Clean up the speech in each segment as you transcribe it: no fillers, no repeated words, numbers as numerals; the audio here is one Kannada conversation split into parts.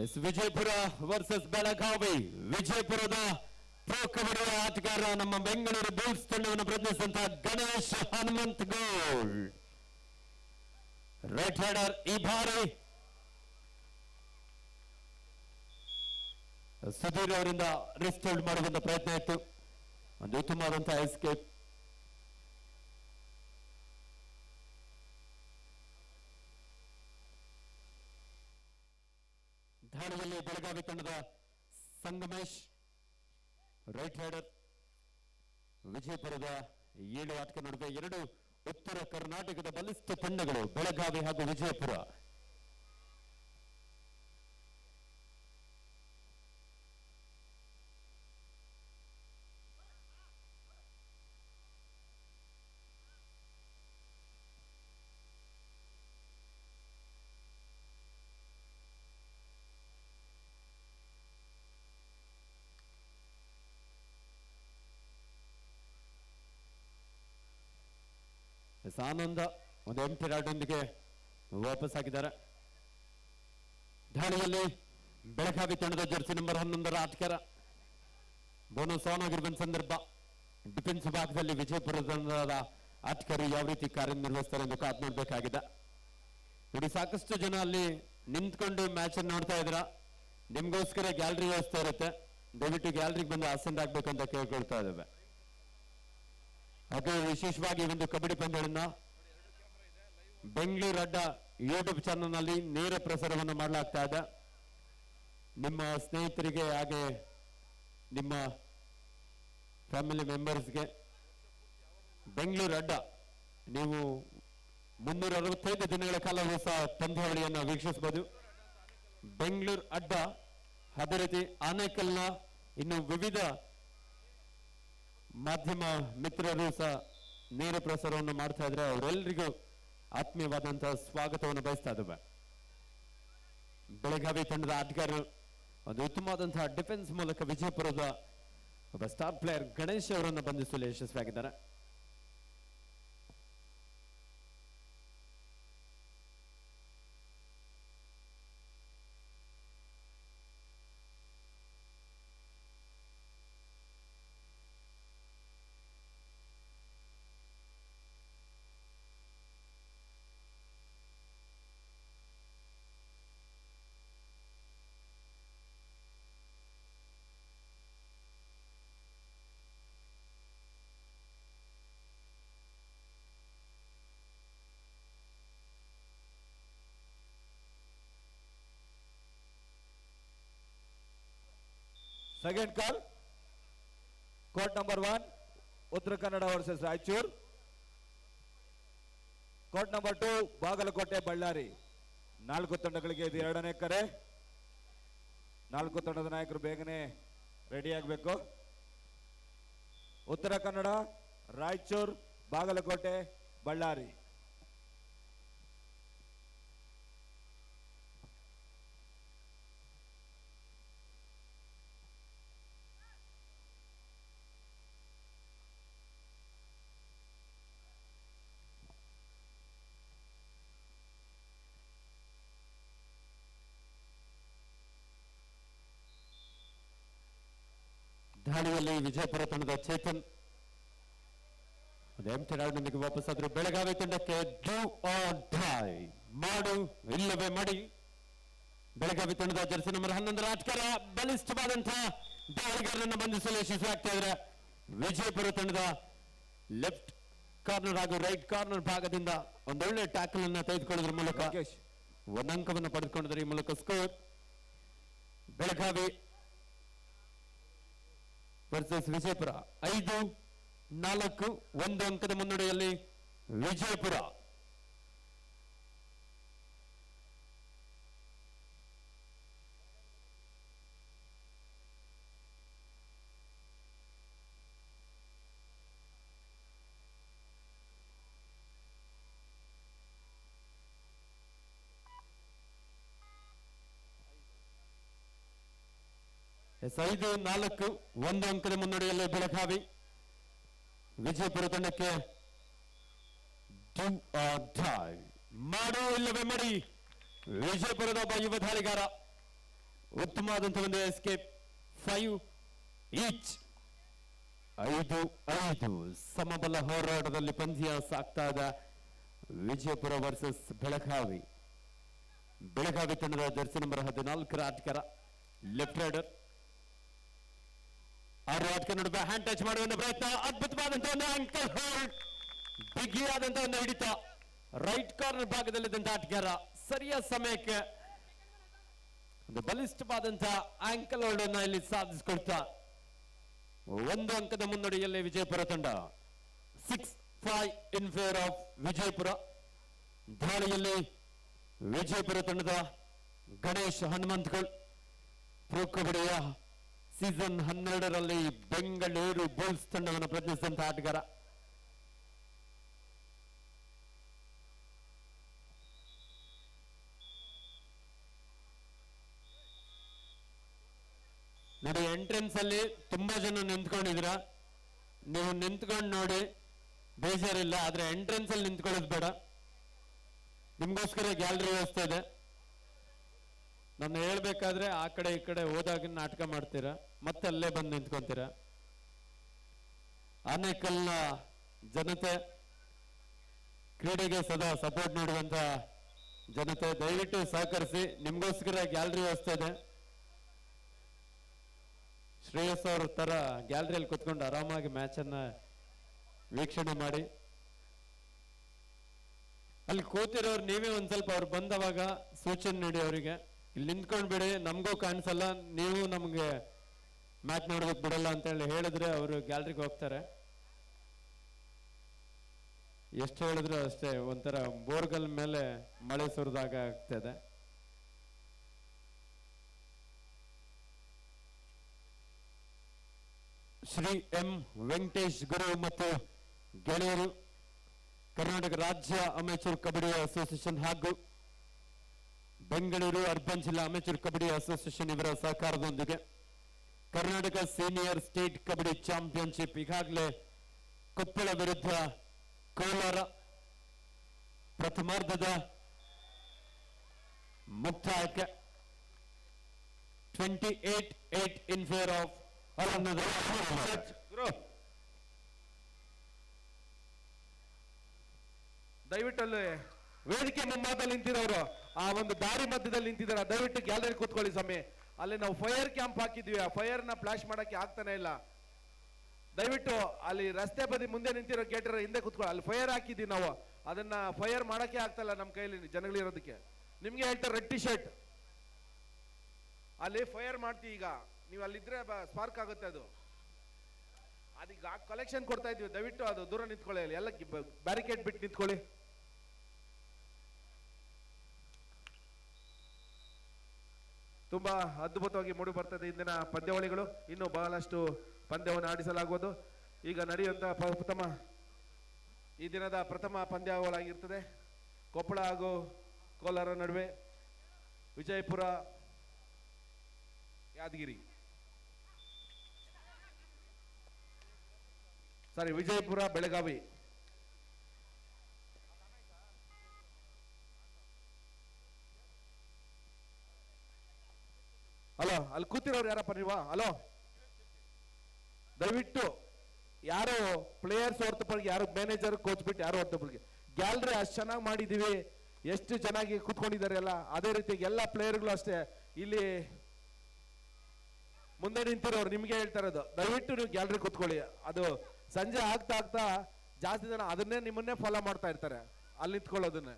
S Vijayapura versus Belagavi. ವಿಜಯಪುರದ ಪ್ರೊ ಕಬಡ್ಡಿ ಆಟಗಾರ ನಮ್ಮ ಬೆಂಗಳೂರು ಬುಲ್ಸ್ ತಂಡವನ್ನು ಪ್ರತಿನಿಧಿಸಿದಂತಹ ಗಣೇಶ್ ಹನುಮಂತ್ ಗೋಲ್. ರೈಟ್ ಹ್ಯಾಂಡರ್ ಈ ಬಾರಿ ಸುಧೀರ್ ಅವರಿಂದ ರಿಸ್ಟ್ ಹೋಲ್ಡ್ ಮಾಡುವಂತ ಪ್ರಯತ್ನ ಇತ್ತು. ಒಂದು ಉತ್ತಮವಾದಂತಹ ಎಸ್ಕೇಪ್. ದಾಳಿಯಲ್ಲಿ ಬೆಳಗಾವಿ ತಂಡದ ಸಂಗಮೇಶ್ ರೈಟ್ ಹ್ಯಾಂಡರ್. ವಿಜಯಪುರದ 7 ಆಟಗಾರರ ನಡುವೆ 2 ಉತ್ತರ ಕರ್ನಾಟಕದ ಬಲಿಷ್ಠ ತಂಡಗಳು ಬೆಳಗಾವಿ ಹಾಗೂ ವಿಜಯಪುರ. ಆನಂದ ಒಂದು ಎಂಟಿ ರಾಡೊಂದಿಗೆ ವಾಪಸ್ ಆಗಿದ್ದಾರೆ. ದಾಳಿಯಲ್ಲಿ ಬೆಳಗಾವಿ ತಂಡದ ಜರ್ಸಿ ನಂಬರ್ 11 ಆಟಗಾರ ಬೋನಸ್ ಆನ್ ಆಗಿರುವ ಸಂದರ್ಭ. ಡಿಫೆನ್ಸ್ ಭಾಗದಲ್ಲಿ ವಿಜಯಪುರ ತಂಡದ ಆಟಗಾರರು ಯಾವ ರೀತಿ ಕಾರ್ಯನಿರ್ವಹಿಸ್ತಾರೆ ಎಂದು ಕಾದು ನೋಡಬೇಕಾಗಿದೆ. ನೋಡಿ, ಸಾಕಷ್ಟು ಜನ ಅಲ್ಲಿ ನಿಂತ್ಕೊಂಡು ಮ್ಯಾಚ್ ಅನ್ನು ನೋಡ್ತಾ ಇದ್ರ. ನಿಮ್ಗೋಸ್ಕರ ಗ್ಯಾಲರಿ ವ್ಯವಸ್ಥೆ ಇರುತ್ತೆ, ದಯವಿಟ್ಟು ಗ್ಯಾಲರಿಗೆ ಬಂದು ಅಸೆಂಡ್ ಆಗ್ಬೇಕು ಅಂತ ಕೇಳ್ಕೊಳ್ತಾ ಇದ್ದೇವೆ. ಹಾಗೆ ವಿಶೇಷವಾಗಿ ಒಂದು ಕಬಡ್ಡಿ ಪಂದ್ಯಗಳನ್ನ ಬೆಂಗಳೂರು ಅಡ್ಡ ಯೂಟ್ಯೂಬ್ ಚಾನಲ್ ನಲ್ಲಿ ನೇರ ಪ್ರಸಾರವನ್ನು ಮಾಡಲಾಗ್ತಾ ಇದೆ. ನಿಮ್ಮ ಸ್ನೇಹಿತರಿಗೆ ಹಾಗೆ ನಿಮ್ಮ ಫ್ಯಾಮಿಲಿ ಮೆಂಬರ್ಸ್ಗೆ ಬೆಂಗಳೂರು ಅಡ್ಡ ನೀವು 365 ದಿನಗಳ ಕಾಲ ಹೊಸ ಪಂದ್ಯಾವಳಿಯನ್ನು ವೀಕ್ಷಿಸಬಹುದು. ಬೆಂಗಳೂರು ಅಡ್ಡ ಅದೇ ರೀತಿ ಆನೇಕಲ್ನ ಇನ್ನು ವಿವಿಧ ಮಾಧ್ಯಮ ಮಿತ್ರರು ಸಹ ನೇರ ಪ್ರಸಾರವನ್ನು ಮಾಡ್ತಾ ಇದ್ರೆ ಅವರೆಲ್ಲರಿಗೂ ಆತ್ಮೀಯವಾದಂತಹ ಸ್ವಾಗತವನ್ನು ಬಯಸ್ತಾ ಇದ್ದೇವೆ. ಬೆಳಗಾವಿ ತಂಡದ ಆಟಗಾರರು ಒಂದು ಉತ್ತಮವಾದಂತಹ ಡಿಫೆನ್ಸ್ ಮೂಲಕ ವಿಜಯಪುರದ ಒಬ್ಬ ಸ್ಟಾರ್ ಪ್ಲೇಯರ್ ಗಣೇಶ್ ಅವರನ್ನು ಬಂಧಿಸಲು ಯಶಸ್ವಿಯಾಗಿದ್ದಾರೆ. Second call, court number 1, Uttara Kannada versus Raichur. Court number 2, Bagalakote Ballari. 4 ತಂಡಗಳಿಗೆ ಇದು ಎರಡನೇ ಕರೆ. 4 ತಂಡದ ನಾಯಕರು ಬೇಗನೆ ರೆಡಿ ಆಗಬೇಕು. ಉತ್ತರ ಕನ್ನಡ, ರಾಯಚೂರು, ಬಾಗಲಕೋಟೆ, ಬಳ್ಳಾರಿ. ದಾಳಿಯಲ್ಲಿ ವಿಜಯಪುರ ತಂಡದ ಚೇತನ್ ಒಂದು ಎಂಟಿ ರಾಡ್ನೊಂದಿಗೆ ವಾಪಸ್ ಆದ್ರು. ಬೆಳಗಾವಿ ತಂಡಕ್ಕೆ ಡೂ ಆರ್ ಡೈ, ಮಾಡು ಇಲ್ಲವೇ ಮಾಡಿ. ಬೆಳಗಾವಿ ತಂಡದ ಜರ್ಸಿ ನಂಬರ್ 11 ಆಟಗಾರ ಬಲಿಷ್ಠವಾದಂತಹ ದಾಳಿಗಾರರನ್ನು ಬಂಧಿಸಲು ಯಶಸ್ವಿಯಾಗ್ತಾ ಇದ್ದಾರೆ. ವಿಜಯಪುರ ತಂಡದ ಲೆಫ್ಟ್ ಕಾರ್ನರ್ ಹಾಗೂ ರೈಟ್ ಕಾರ್ನರ್ ಭಾಗದಿಂದ ಒಂದೊಳ್ಳೆ ಟ್ಯಾಕಲ್ ಅನ್ನ ತೆಗೆದುಕೊಳ್ಳೋದ್ರ ಮೂಲಕ 1 ಅಂಕವನ್ನು ಪಡೆದುಕೊಂಡಿದ್ದಾರೆ. ಈ ಮೂಲಕ ಸ್ಕೋರ್ ಬೆಳಗಾವಿ ವರ್ಸಸ್ ವಿಜಯಪುರ 5-4, 1 ಅಂಕದ ಮುನ್ನಡೆಯಲ್ಲಿ ವಿಜಯಪುರ. ಎಸ್ 5-4, 1 ಅಂಕದ ಮುನ್ನಡೆಯಲ್ಲಿ ಬೆಳಗಾವಿ. ವಿಜಯಪುರ ತಂಡಕ್ಕೆ ಡೂ ಆರ್ ಡೈ, ಮಾಡು ಇಲ್ಲವೇ ಮಡಿ. ವಿಜಯಪುರದ ಒಬ್ಬ ಯುವ ದಾಳಿಗಾರ ಉತ್ತಮವಾದಂತಹ ಒಂದು ಎಸ್ಕೇಪ್ 5 ಈಚ್ 5-5 ಸಮಬಲ ಹೋರಾಟದಲ್ಲಿ ಪಂದ್ಯ ಸಾಗ್ತಾ ಇದೆ ವಿಜಯಪುರ ವರ್ಸಸ್ ಬೆಳಗಾವಿ ತಂಡದ ಜರ್ಸಿ ನಂಬರ್ 14 ಆಟಗಾರ ಲೆಫ್ಟ್ ರೈಡರ್ ಆರು ಆಟಗಾರ ನಡುವೆ ಹ್ಯಾಂಡ್ ಟಚ್ ಮಾಡುವ ಪ್ರಯತ್ನ ಅದ್ಭುತವಾದಂತಹ ಒಂದು ಆಂಕಲ್ ಹೋಲ್ಡ್ ಬಿಗಿಯಾದಂತಹ ಒಂದು ಹಿಡಿತ ರೈಟ್ ಕಾರ್ನರ್ ಭಾಗದಲ್ಲಿದ್ದಂತಹ ಆಟಗಾರ ಸರಿಯಾದ ಸಮಯಕ್ಕೆ ಒಂದು ಬಲಿಷ್ಠವಾದಂತಹ ಆಂಕಲ್ ಹೋಲ್ಡ್ ಅನ್ನ ಇಲ್ಲಿ ಸಾಧಿಸಿಕೊಳ್ತಾ ಒಂದು ಅಂಕದ ಮುನ್ನಡೆಯಲ್ಲಿ ವಿಜಯಪುರ ತಂಡ 6-5 ಇನ್ ಫೇವರ್ ಆಫ್ ವಿಜಯಪುರ. ದಾಳಿಯಲ್ಲಿ ವಿಜಯಪುರ ತಂಡದ ಗಣೇಶ್ ಹನುಮಂತಗೌಡ್ ಪ್ರೊ ಕಬಡ್ಡಿಯ ಸೀಸನ್ 12ರಲ್ಲಿ ಬೆಂಗಳೂರು ಬುಲ್ಸ್ ತಂಡವನ್ನು ಪ್ರತಿನಿಧಿಸಿದಂತಹ ಆಟಗಾರ. ನೋಡಿ, ಎಂಟ್ರೆನ್ಸ್ ಅಲ್ಲಿ ತುಂಬಾ ಜನ ನಿಂತ್ಕೊಂಡಿದ್ರ, ನೀವು ನಿಂತ್ಕೊಂಡು ನೋಡಿ, ಬೇಜಾರಿಲ್ಲ. ಆದ್ರೆ ಎಂಟ್ರೆನ್ಸ್ ಅಲ್ಲಿ ನಿಂತ್ಕೊಳ್ಳೋದು ಬೇಡ. ನಿಮ್ಗೋಸ್ಕರ ಗ್ಯಾಲರಿ ವ್ಯವಸ್ಥೆ ಇದೆ. ನಾನು ಹೇಳ್ಬೇಕಾದ್ರೆ ಆ ಕಡೆ ಈ ಕಡೆ ಹೋದಾಗ ನಾಟಕ ಮಾಡ್ತೀರಾ, ಮತ್ತೆ ಅಲ್ಲೇ ಬಂದು ನಿಂತ್ಕೊಂತೀರಾ. ಆನೇಕಲ್ನ ಜನತೆ, ಕ್ರೀಡೆಗೆ ಸದಾ ಸಪೋರ್ಟ್ ನೀಡುವಂತ ಜನತೆ, ದಯವಿಟ್ಟು ಸಹಕರಿಸಿ. ನಿಮ್ಗೋಸ್ಕರ ಗ್ಯಾಲರಿ ವ್ಯವಸ್ಥೆ ಇದೆ. ಶ್ರೇಯಸ್ ಅವ್ರ ತರ ಗ್ಯಾಲರಿಯಲ್ಲಿ ಕುತ್ಕೊಂಡು ಆರಾಮಾಗಿ ಮ್ಯಾಚ್ ಅನ್ನ ವೀಕ್ಷಣೆ ಮಾಡಿ. ಅಲ್ಲಿ ಕೂತಿರೋರು ನೀವೇ ಒಂದ್ ಸ್ವಲ್ಪ ಅವ್ರು ಬಂದವಾಗ ಸೂಚನೆ ನೀಡಿ ಅವರಿಗೆ. ಇಲ್ಲಿ ನಿಂತ್ಕೊಂಡ್ಬಿಡಿ, ನಮಗೂ ಕಾಣಿಸಲ್ಲ, ನೀವು ನಮ್ಗೆ ಮ್ಯಾಚ್ ನೋಡೋದಕ್ಕೆ ಬಿಡಲ್ಲ ಅಂತ ಹೇಳಿ ಹೇಳಿದ್ರೆ ಅವರು ಗ್ಯಾಲರಿಗೆ ಹೋಗ್ತಾರೆ. ಎಷ್ಟು ಹೇಳಿದ್ರು ಅಷ್ಟೇ, ಒಂಥರ ಬೋರ್ಗಲ್ ಮೇಲೆ ಮಳೆ ಸುರಿದಾಗ ಆಗ್ತದೆ. ಶ್ರೀ ಎಂ ವೆಂಕಟೇಶ್ ಗುರು ಮತ್ತು ಗೆಳೆಯರು, ಕರ್ನಾಟಕ ರಾಜ್ಯ ಅಮೆಚೂರ್ ಕಬಡ್ಡಿ ಅಸೋಸಿಯೇಷನ್ ಹಾಗೂ ಬೆಂಗಳೂರು ಅರ್ಬನ್ ಜಿಲ್ಲಾ ಅಮೆಚೂರ್ ಕಬಡ್ಡಿ ಅಸೋಸಿಯೇಷನ್ ಇವರ ಸಹಕಾರದೊಂದಿಗೆ Karnataka senior state kabaddi championship ಈಗಾಗಲೇ ಕೊಪ್ಪಳ ವಿರುದ್ಧ ಕೋಲಾರ ಪ್ರಥಮಾರ್ಧದ ಮುಕ್ತಾಯಕ್ಕೆ 28-8 ಇನ್ ಫೇವರ್ ಆಫ್ ದಯವಿಟ್ಟು ಅಲ್ಲಿ ವೇದಿಕೆ ಮುಂಭಾಗದಲ್ಲಿ ನಿಂತಿರೋರು ಆ ಒಂದು ದಾರಿ ಮಧ್ಯದಲ್ಲಿ ನಿಂತಿದ್ದಾರೆ. ದಯವಿಟ್ಟು ಗ್ಯಾಲರಿ ಕೂತ್ಕೊಳ್ಳಿ ಸ್ವಾಮಿ. ಅಲ್ಲಿ ನಾವು ಫೈರ್ ಕ್ಯಾಂಪ್ ಹಾಕಿದ್ವಿ, ಆ ಫೈರ್ ನ ಫ್ಲಾಶ್ ಮಾಡಕ್ಕೆ ಆಗ್ತಾನೆ ಇಲ್ಲ. ದಯವಿಟ್ಟು ಅಲ್ಲಿ ರಸ್ತೆ ಬದಿ ಮುಂದೆ ನಿಂತಿರೋ ಗೇಟರ್ ಹಿಂದೆ ಕೂತ್ಕೊಳ್ಳಿ. ಅಲ್ಲಿ ಫೈರ್ ಹಾಕಿದ್ವಿ ನಾವು, ಅದನ್ನ ಫೈರ್ ಮಾಡಕ್ಕೆ ಆಗ್ತಾ ಇಲ್ಲ ನಮ್ಮ ಕೈಯಲ್ಲಿ ಜನಗಳಿರೋದಕ್ಕೆ. ನಿಮ್ಗೆ ಹೇಳ್ತಾರೆ ರೆಡ್ ಟಿ ಶರ್ಟ್ ಅಲ್ಲಿ ಫೈರ್ ಮಾಡ್ತೀವಿ. ಈಗ ನೀವು ಅಲ್ಲಿದ್ರೆ ಸ್ಪಾರ್ಕ್ ಆಗುತ್ತೆ. ಅದು ಅದೀಗ ಕಲೆಕ್ಷನ್ ಕೊಡ್ತಾ ಇದೀವಿ. ದಯವಿಟ್ಟು ಅದು ದೂರ ನಿಂತ್ಕೊಳ್ಳಿ, ಅಲ್ಲಿ ಎಲ್ಲ ಬ್ಯಾರಿಕೇಡ್ ಬಿಟ್ಟು ನಿಂತ್ಕೊಳ್ಳಿ. ತುಂಬಾ ಅದ್ಭುತವಾಗಿ ಮೂಡಿ ಬರ್ತದೆ ಇಂದಿನ ಪಂದ್ಯಾವಳಿಗಳು. ಇನ್ನು ಬಹಳಷ್ಟು ಪಂದ್ಯವನ್ನು ಆಡಿಸಲಾಗುವುದು. ಈಗ ನಡೆಯುವಂತಹ ಈ ದಿನದ ಪ್ರಥಮ ಪಂದ್ಯಾವಳಿಯಾಗಿರ್ತದೆ ಕೊಪ್ಪಳ ಹಾಗೂ ಕೋಲಾರ ನಡುವೆ, ವಿಜಯಪುರ ಯಾದಗಿರಿ, ವಿಜಯಪುರ ಬೆಳಗಾವಿ. ಹಲೋ, ಅಲ್ಲಿ ಕೂತಿರೋರು ಯಾರಪ್ಪ ನೀವ? ಹಲೋ, ದಯವಿಟ್ಟು ಯಾರು ಪ್ಲೇಯರ್ಸ್ ಹೊರತುಪಡಿಗೆ, ಯಾರು ಮ್ಯಾನೇಜರ್ ಕೋಚ್ ಬಿಟ್ಟು ಯಾರು ಹೊರತುಪಡಿಗೆ ಗ್ಯಾಲರಿ ಅಷ್ಟು ಚೆನ್ನಾಗಿ ಮಾಡಿದೀವಿ. ಎಷ್ಟು ಚೆನ್ನಾಗಿ ಕೂತ್ಕೊಂಡಿದ್ದಾರೆ ಎಲ್ಲ, ಅದೇ ರೀತಿ ಎಲ್ಲ ಪ್ಲೇಯರ್ಗಳು ಅಷ್ಟೇ. ಇಲ್ಲಿ ಮುಂದೆ ನಿಂತಿರೋರು ನಿಮ್ಗೆ ಹೇಳ್ತಾ ಇರೋದು, ದಯವಿಟ್ಟು ನೀವು ಗ್ಯಾಲರಿ ಕೂತ್ಕೊಳ್ಳಿ. ಅದು ಸಂಜೆ ಆಗ್ತಾ ಆಗ್ತಾ ಜಾಸ್ತಿ ಜನ ಅದನ್ನೇ ನಿಮ್ಮನ್ನೇ ಫಾಲೋ ಮಾಡ್ತಾ ಇರ್ತಾರೆ, ಅಲ್ಲಿ ನಿಂತ್ಕೊಳ್ಳೋದನ್ನ.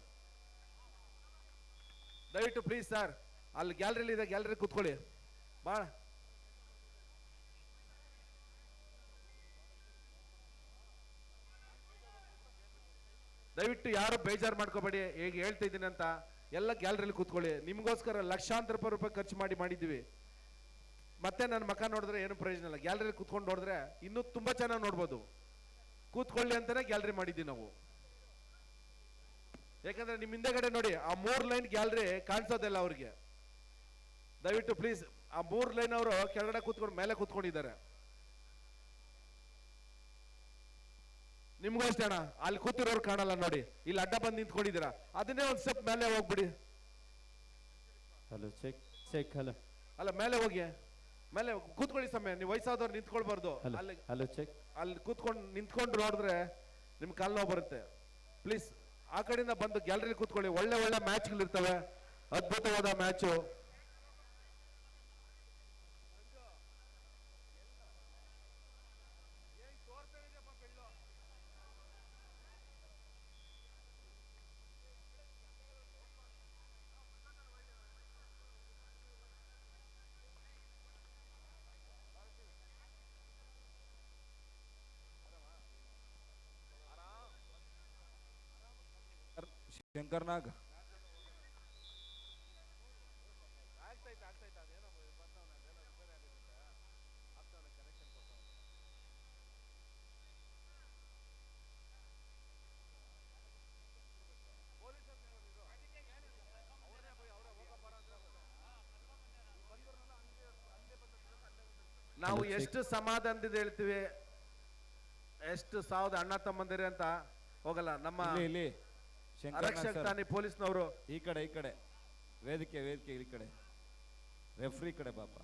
ದಯವಿಟ್ಟು ಪ್ಲೀಸ್ ಸರ್, ಅಲ್ಲಿ ಗ್ಯಾಲರಿ ಇದೆ, ಗ್ಯಾಲರಿ ಕೂತ್ಕೊಳ್ಳಿ. ಬಾ ದಯವಿಟ್ಟು ಯಾರು ಬೇಜಾರು ಮಾಡ್ಕೋಬೇಡಿ. ಹೇಗೆ ಹೇಳ್ತಾ ಇದ್ದೀನಿ ಅಂತ, ಎಲ್ಲ ಗ್ಯಾಲರಿಲಿ ಕೂತ್ಕೊಳ್ಳಿ. ನಿಮ್ಗೋಸ್ಕರ ಲಕ್ಷಾಂತರ ರೂಪಾಯಿ ಖರ್ಚು ಮಾಡಿದ್ದೀವಿ. ಮತ್ತೆ ನನ್ನ ಮಕ್ಕ ನೋಡಿದ್ರೆ ಏನು ಪ್ರಯೋಜನ ಇಲ್ಲ. ಗ್ಯಾಲರಿ ಕೂತ್ಕೊಂಡು ನೋಡಿದ್ರೆ ಇನ್ನೂ ತುಂಬಾ ಚೆನ್ನಾಗಿ ನೋಡ್ಬೋದು. ಕೂತ್ಕೊಳ್ಳಿ ಅಂತಾನೆ ಗ್ಯಾಲರಿ ಮಾಡಿದ್ವಿ ನಾವು. ಯಾಕಂದ್ರೆ ನಿಮ್ ಹಿಂದೆಗಡೆ ನೋಡಿ, ಆ 3 ಲೈನ್ ಗ್ಯಾಲರಿ ಕಾಣಿಸೋದಿಲ್ಲ ಅವ್ರಿಗೆ. ದಯವಿಟ್ಟು ಪ್ಲೀಸ್, ಆ 3 ಲೈನ್ ಅವರು ಕೆಳಗಡೆ ಕೂತ್ಕೊಂಡು ಮೇಲೆ ಕೂತ್ಕೊಂಡಿದ್ದಾರೆ. ನಿಮ್ಗೂ ಅಷ್ಟೇ ಅಣ್ಣ, ಅಲ್ಲಿ ಕೂತಿರೋರು ಕಾಣಲ್ಲ ನೋಡಿ, ಇಲ್ಲಿ ಅಡ್ಡ ಬಂದು ನಿಂತ್ಕೊಂಡಿದ್ದೀರಾ, ಅದನ್ನೇ ಒಂದ್ ಸ್ಟೆಪ್ ಮೇಲೆ ಹೋಗ್ಬಿಡಿ. Hello, check check. ಹಲೋ, ಅಲ್ಲ ಮೇಲೆ ಹೋಗಿ, ಮೇಲೆ ಕೂತ್ಕೊಳ್ಳಿ ಸಮಯ. ನೀವು ವಯಸ್ಸಾದವ್ರು ನಿಂತ್ಕೊಳ್ಬಾರ್ದು. ಅಲ್ಲಿ ಹಲೋ ಚೆಕ್. ಅಲ್ಲಿ ಕೂತ್ಕೊಂಡು ನಿಂತ್ಕೊಂಡು ನೋಡಿದ್ರೆ ನಿಮ್ ಕಾಲ್ ನೋವು ಬರುತ್ತೆ. ಪ್ಲೀಸ್ ಆ ಕಡೆಯಿಂದ ಬಂದು ಗ್ಯಾಲರಿ ಕೂತ್ಕೊಳ್ಳಿ. ಒಳ್ಳೆ ಒಳ್ಳೆ ಮ್ಯಾಚ್ಗಳಿರ್ತವೆ, ಅದ್ಭುತವಾದ ಮ್ಯಾಚು. ಶಂಕರ್ ನಾಗ್ ನಾವು ಎಷ್ಟು ಸಮಾಧಾನದಿಂದ ಹೇಳ್ತೀವಿ, ಎಷ್ಟು ಸಾವಿರದ ಅಣ್ಣ ತಮ್ಮಂದಿರಿ ಅಂತ ಹೋಗಲ್ಲ. ನಮ್ಮ ಇಲ್ಲಿ ಶಂಕರ್ ನಾಗ್ ಆರಕ್ಷಕ ಸರ್, ತಾನಿ ಪೊಲೀಸ್ನವರು ಈ ಕಡೆ ವೇದಿಕೆ ಈ ಕಡೆ ರೆಫ್ರಿ ಕಡೆ ಪಾಪ.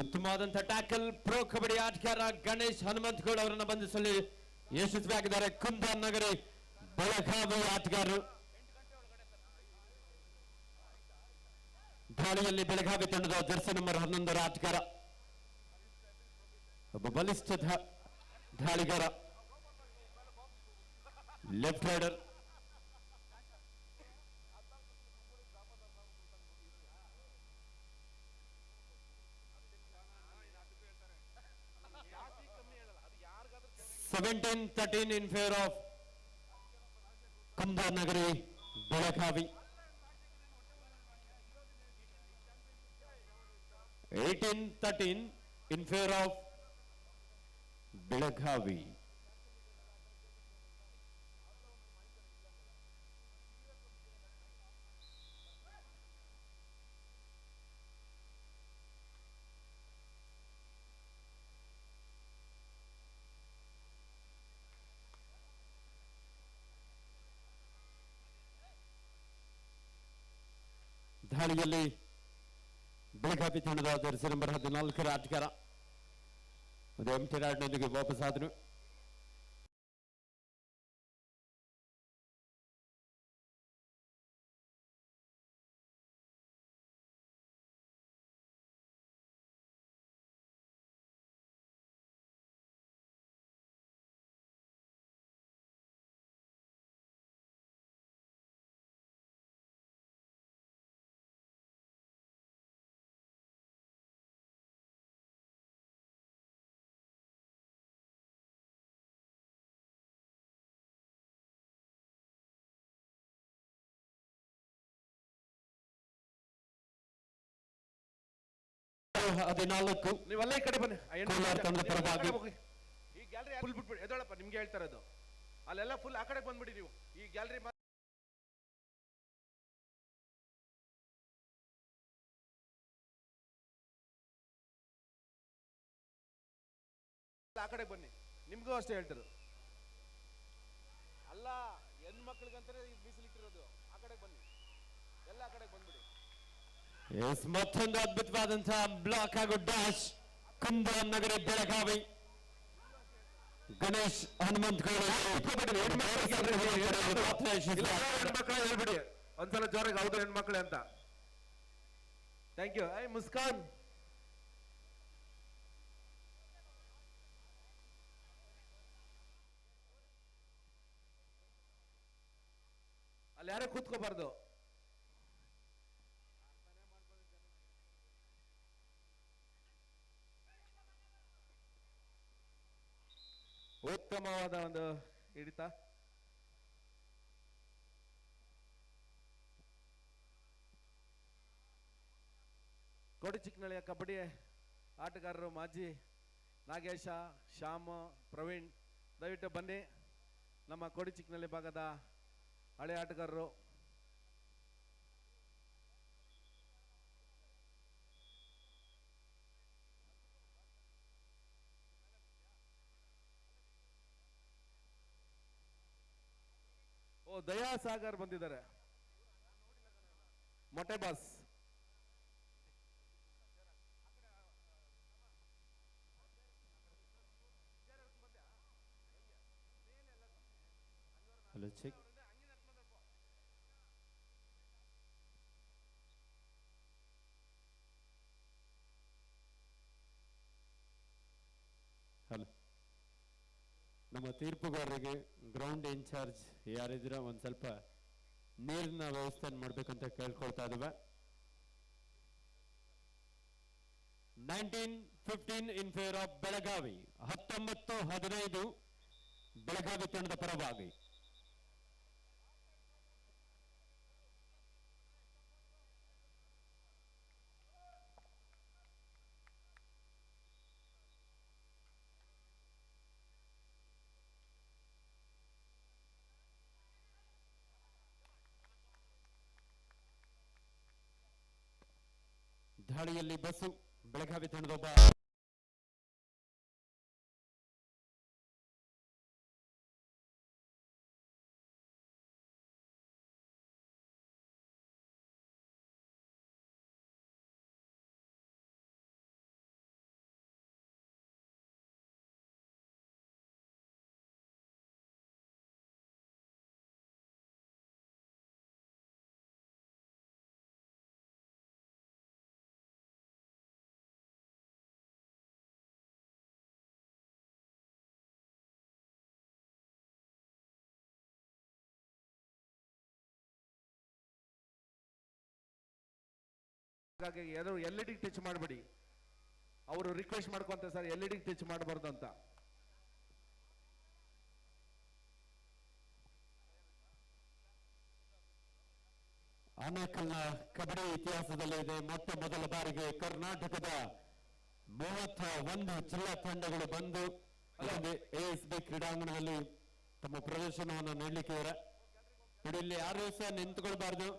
ಉತ್ತಮವಾದಂತಹ ಟ್ಯಾಕಲ್ ಪ್ರೋ ಕಬಡ್ಡಿ ಆಟಗಾರ ಗಣೇಶ್ ಹನುಮಂತಗೌಡ ಅವರನ್ನು ಬಂಧಿಸಲು ಯಶಸ್ವಿಯಾಗಿದ್ದಾರೆ ಕುಂದಾನ್ ನಗರಿ ಬೆಳಗಾವಿ ಆಟಗಾರರು. ದಾಳಿಯಲ್ಲಿ ಬೆಳಗಾವಿ ತಂಡದ ಜರ್ಸಿ ನಂಬರ್ 11 ಆಟಗಾರ, ಒಬ್ಬ ಬಲಿಷ್ಠ ದಾಳಿಗಾರ, left rider. Seventeen 13 in favor of Kumbhan Nagari Belagavi. 18-13 in favor of Belagavi. ದಾಳಿಯಲ್ಲಿ ಬೆಳಗಾವಿ ತಂಡದ ಜರ್ಸಿ ನಂಬರ್ 14 ಆಟಗಾರ ಒಂದು ಎಂಟಿ ರಾಡ್ನೊಂದಿಗೆ ವಾಪಸ್ಸಾದರು. ಹದಿನಾಲ್ಕು ನೀವೆಲ್ಲ ಈ ಕಡೆ ಬನ್ನಿ. ಕೋಲಾರ ತಂಡದ ಪರವಾಗಿ ಈ ಗ್ಯಾಲರಿ ಫುಲ್ ಬಿಟ್ಬಿಡಿ. ಎದೊಳಪ್ಪ, ನಿಮ್ಗೆ ಹೇಳ್ತಾ ಇರೋದು. ಅಲ್ಲೆಲ್ಲ ಫುಲ್ ಆ ಕಡೆ ಬಂದ್ಬಿಡಿ. ನೀವು ಈ ಗ್ಯಾಲರಿ ಆ ಕಡೆ ಬನ್ನಿ. ನಿಮ್ಗೂ ಅಷ್ಟೇ ಹೇಳ್ತಾರೆ. ಅಲ್ಲ, ಹೆಣ್ಮಕ್ಳಿಗಂತಾನೆ ಮೀಸಲಿಟ್ಟಿರೋದು. ಆ ಕಡೆ ಬನ್ನಿ, ಎಲ್ಲ ಆ ಕಡೆ ಬಂದ್ಬಿಡಿ. ಎಸ್, ಮತ್ತೊಂದು ಅದ್ಭುತವಾದಂತಹ ಬ್ಲಾಕ್ ಹಾಗೂ ಡ್ಯಾಶ್ ಕುಂದಾನ್ ನಗರ ಬೆಳಗಾವಿ ಗಣೇಶ್ ಹನುಮಂತಗೌಡ. ಹೆಣ್ಮಕ್ಳು ಹೇಳ್ಬಿಡಿ ಒಂದ್ಸಲ ಜೋರಾಗಿ, ಹೌದು ಹೆಣ್ಮಕ್ಳೆ ಅಂತ. Thank you. ಐ ಮುಸ್ಕಾನ್ ಅಲ್ಲಿ ಯಾರೇ ಕೂತ್ಕೋಬಾರ್ದು. ಉತ್ತಮವಾದ ಒಂದು ಹಿಡಿತ. ಕೊಡಚಿಕ್ಕನಹಳ್ಳಿಯ ಕಬಡ್ಡಿ ಆಟಗಾರರು ಮಾಜಿ ನಾಗೇಶ, ಶ್ಯಾಮ್, ಪ್ರವೀಣ್ ದಯವಿಟ್ಟು ಬನ್ನಿ. ನಮ್ಮ ಕೊಡಚಿಕ್ಕನಹಳ್ಳಿ ಭಾಗದ ಹಳೆ ಆಟಗಾರರು. ಓ ದಯಾ ಸಾಗರ್ ಬಂದಿದ್ದಾರೆ. ಮೊಟ್ಟೆ ಬಾಸ್ ಹಲೋ ಚೆಕ್. ಹಲೋ, ನಮ್ಮ ತೀರ್ಪುಗಾರರಿಗೆ ಗ್ರೌಂಡ್ ಇನ್ಚಾರ್ಜ್ ಯಾರಿದ್ದೀರಾ ಒಂದು ಸ್ವಲ್ಪ ನೀರಿನ ವ್ಯವಸ್ಥೆ ಮಾಡ್ಬೇಕಂತ ಕೇಳ್ಕೊಳ್ತಾ ಇದ್ದೇವೆ. 19-15 ಇನ್ ಫೇವರ್ ಆಫ್ ಬೆಳಗಾವಿ. 19-15 ಬೆಳಗಾವಿ ತಂಡದ ಪರವಾಗಿ. ದಾಳಿಯಲ್ಲಿ ಬಸ್ಸು ಬೆಳಗಾವಿ ತಂಡದೊಬ್ಬ ಯಾರು LED ಟಚ್ ಮಾಡಬೇಡಿ. ಅವರು ರಿಕ್ವೆಸ್ಟ್ ಮಾಡ್ಕೊಂತ ಸರ್ LED ಟಚ್ ಮಾಡಬಾರ್ದು ಅಂತ. ಆನೇಕಲ್ನ ಕಬಡ್ಡಿ ಇತಿಹಾಸದಲ್ಲಿ ಇದೆ ಮೊಟ್ಟ ಮೊದಲ ಬಾರಿಗೆ ಕರ್ನಾಟಕದ 31 ಜಿಲ್ಲಾ ತಂಡಗಳು ಬಂದು ASB ಕ್ರೀಡಾಂಗಣದಲ್ಲಿ ತಮ್ಮ ಪ್ರದರ್ಶನವನ್ನು ನೀಡಲಿಕ್ಕೆ ಇದ್ದಾರೆ. ನೋಡಿ, ಇಲ್ಲಿ ಯಾರು ಸಹ ನಿಂತುಕೊಳ್ಬಾರ್ದು.